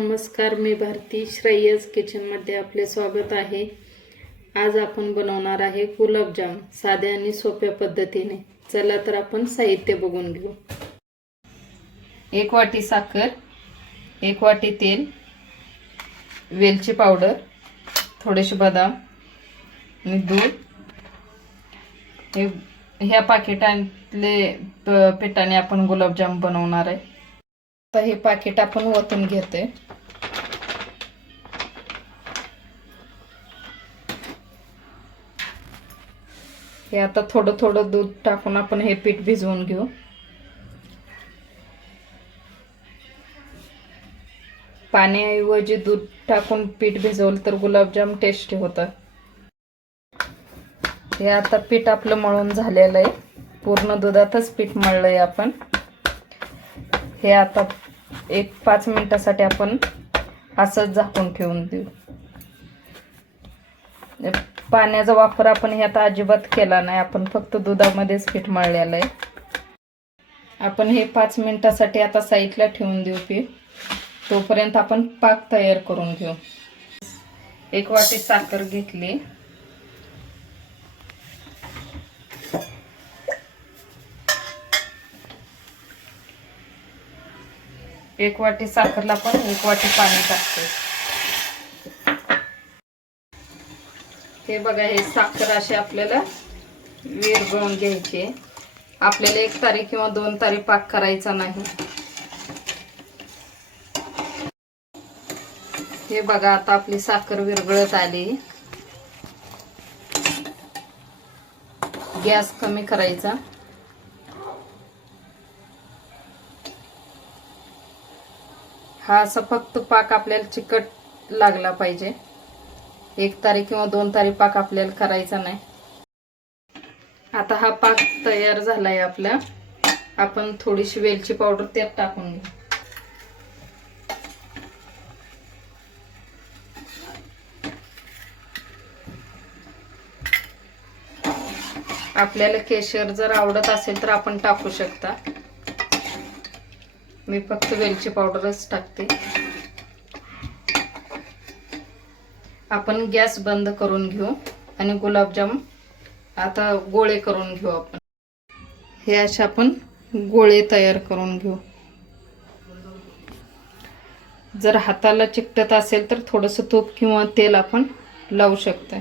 नमस्कार मी भारती श्रेयस किचनमध्ये आपले स्वागत आहे. आज आपण बनवणार आहे गुलाबजाम साध्या आणि सोप्या पद्धतीने. चला तर आपण साहित्य बघून घेऊ. एक वाटी साखर एक वाटी तेल वेलची पावडर थोडेसे बदाम आणि दूध. हे ह्या पाकिटातले प- पिठाने आपण गुलाबजाम बनवणार आहे. आता हे पाकिट आपण ओतून घेतोय. हे आता थोडं थोडं दूध टाकून आपण हे पीठ भिजवून घेऊ. पाण्याऐवजी दूध टाकून पीठ भिजवलं तर गुलाबजाम टेस्टी होतात हे आता पीठ आपलं मळून झालेलं आहे. पूर्ण दुधातच पीठ मळलंय आपण. हे आता एक पाच मिनिटासाठी आपण असंच झाकून ठेवून देऊ. पाण्याचा वापर आपण हे आता अजिबात केला नाही. आपण फक्त दुधामध्येच पीठ मळलेलं आहे. आपण हे पाच मिनिटासाठी आता साईडला ठेवून देऊ पीठ. तोपर्यंत आपण पाक तयार करून घेऊ. एक वाटी साखर घेतली. एक वाटी साखरला पण एक वाटी पाणी टाकते. हे बघा हे साखर असे आपल्याला विरगळून घ्यायची. आपल्याला एक तारीख किंवा दोन तारीख पाक करायचा नाही. हे बघा आता आपली साखर विरघळत आली. गॅस कमी करायचा. हा असा फक्त पाक आपल्याला चिकट लागला पाहिजे. एक तारीख किंवा दोन तारीख पाक आपल्याला करायचा नाही. आता हा पाक तयार झालाय आपला. आपण थोडीशी वेलची पावडर त्यात टाकून घेऊ. आपल्याला केशर जर आवडत असेल तर आपण टाकू शकता. मी फक्त वेलची पावडरच टाकते. आपण गॅस बंद करून घेऊ आणि गुलाबजाम आता गोळे करून घेऊ आपण. हे असे आपण गोळे तयार करून घेऊ. जर हाताला चिकटत असेल तर थोडंसं तूप किंवा तेल आपण लावू शकतोय.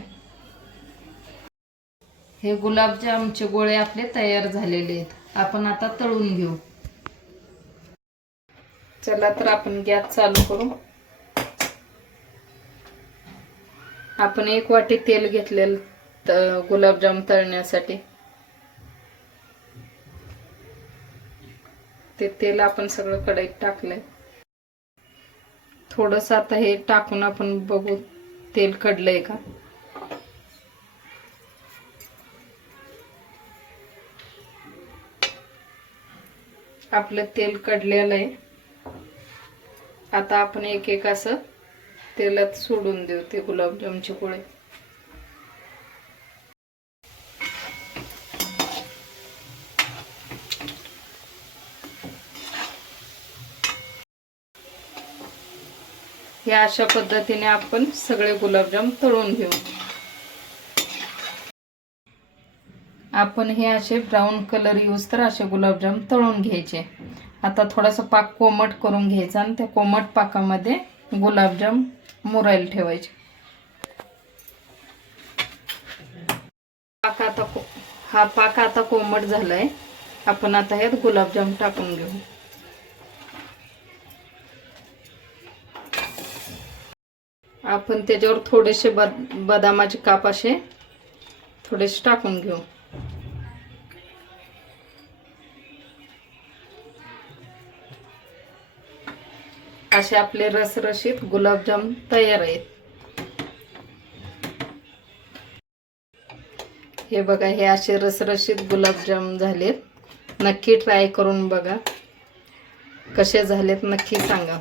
हे गुलाबजामचे गोळे आपले तयार झालेले आहेत. आपण आता तळून घेऊ. चला तर आपण गॅस चालू करू. आपण एक वाटी तेल घेतलेलं गुलाबजाम तळण्यासाठी. ते तेल आपण सगळं कढईत टाकलंय. थोडस आता हे टाकून आपण बघू तेल कडलंय का? आपलं तेल कडलेलं आहे. आता आपण एक एक असं तेलात सोडून देऊ ते गुलाबजामचे पोळे. या अशा पद्धतीने आपण सगळे गुलाबजाम तळून घेऊ. आपण हे असे ब्राऊन कलर यूज तर असे गुलाबजाम तळून घ्यायचे. आता थोडासा पाक कोमट करून घ्यायचा आणि त्या कोमट पाकामध्ये गुलाबजाम मुरायला ठेवायचे. पाक आता को- हा पाक आता कोमट झालाय. आपण आता ह्यात गुलाबजाम टाकून घेऊ. आपण त्याच्यावर थोडेसे बद बदामाचे काप असे थोडेसे टाकून घेऊ. असे आपले रसरशीत गुलाबजाम तयार आहेत. हे बघा हे असे रसरशीत गुलाबजाम झालेत. नक्की ट्राय करून बघा. कसे झालेत नक्की सांगा.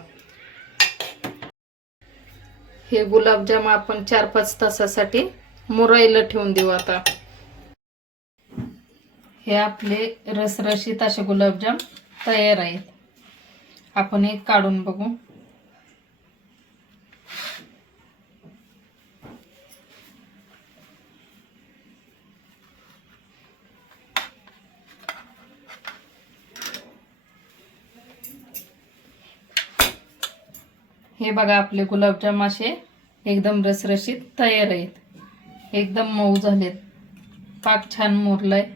हे गुलाबजाम आपण चार पाच तासासाठी मुराईला ठेवून देऊ आता. हे आपले रसरशीत असे गुलाबजाम तयार आहेत. आपण एक काढून बघू. हे बघा आपले गुलाबजाम असे एकदम रसरशीत तयार आहेत. एकदम मऊ झालेत. पाक छान मुरलाय.